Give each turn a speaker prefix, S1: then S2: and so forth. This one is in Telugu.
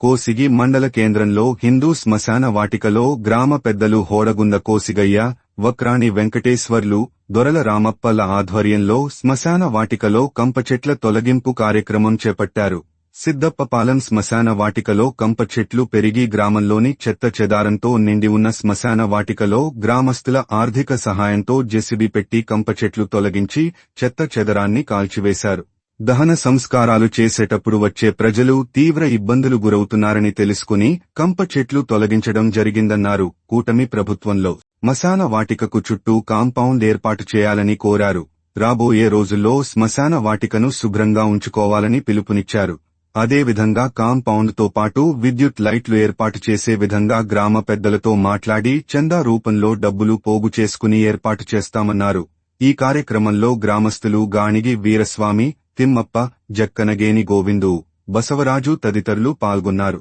S1: కోసిగి మండల కేంద్రంలో హిందూ శ్మశాన వాటికలో గ్రామ పెద్దలు హోడగుంద కోసిగయ్య వక్రాణి వెంకటేశ్వర్లు దొరల రామప్పల ఆధ్వర్యంలో శ్మశాన వాటికలో కంపచెట్ల తొలగింపు కార్యక్రమం చేపట్టారు. సిద్దప్పపాలెం శ్మశాన వాటికలో కంపచెట్లు పెరిగి గ్రామంలోని చెత్త చెదారంతో నిండి ఉన్న శ్మశాన వాటికలో గ్రామస్తుల ఆర్థిక సహాయంతో జెసిబి పెట్టి కంపచెట్లు తొలగించి చెత్త చెదరాన్ని కాల్చివేశారు. దహన సంస్కారాలు చేసేటప్పుడు వచ్చే ప్రజలు తీవ్ర ఇబ్బందులు గురవుతున్నారని తెలుసుకుని కంప చెట్లు తొలగించడం జరిగిందన్నారు కూటమి ప్రభుత్వంలో. శ్మశాన వాటికకు చుట్టూ కాంపౌండ్ ఏర్పాటు చేయాలని కోరారు. రాబోయే రోజుల్లో శ్మశాన వాటికను శుభ్రంగా ఉంచుకోవాలని పిలుపునిచ్చారు. అదేవిధంగా కాంపౌండ్తో పాటు విద్యుత్ లైట్లు ఏర్పాటు చేసే విధంగా గ్రామ పెద్దలతో మాట్లాడి చందా రూపంలో డబ్బులు పోగు చేసుకుని ఏర్పాటు చేస్తామన్నారు. ఈ కార్యక్రమంలో గ్రామస్తులు గాణిగి వీరస్వామి తిమ్మప్ప జక్కనగేని గోవిందు బసవరాజు తదితరులు పాల్గొన్నారు.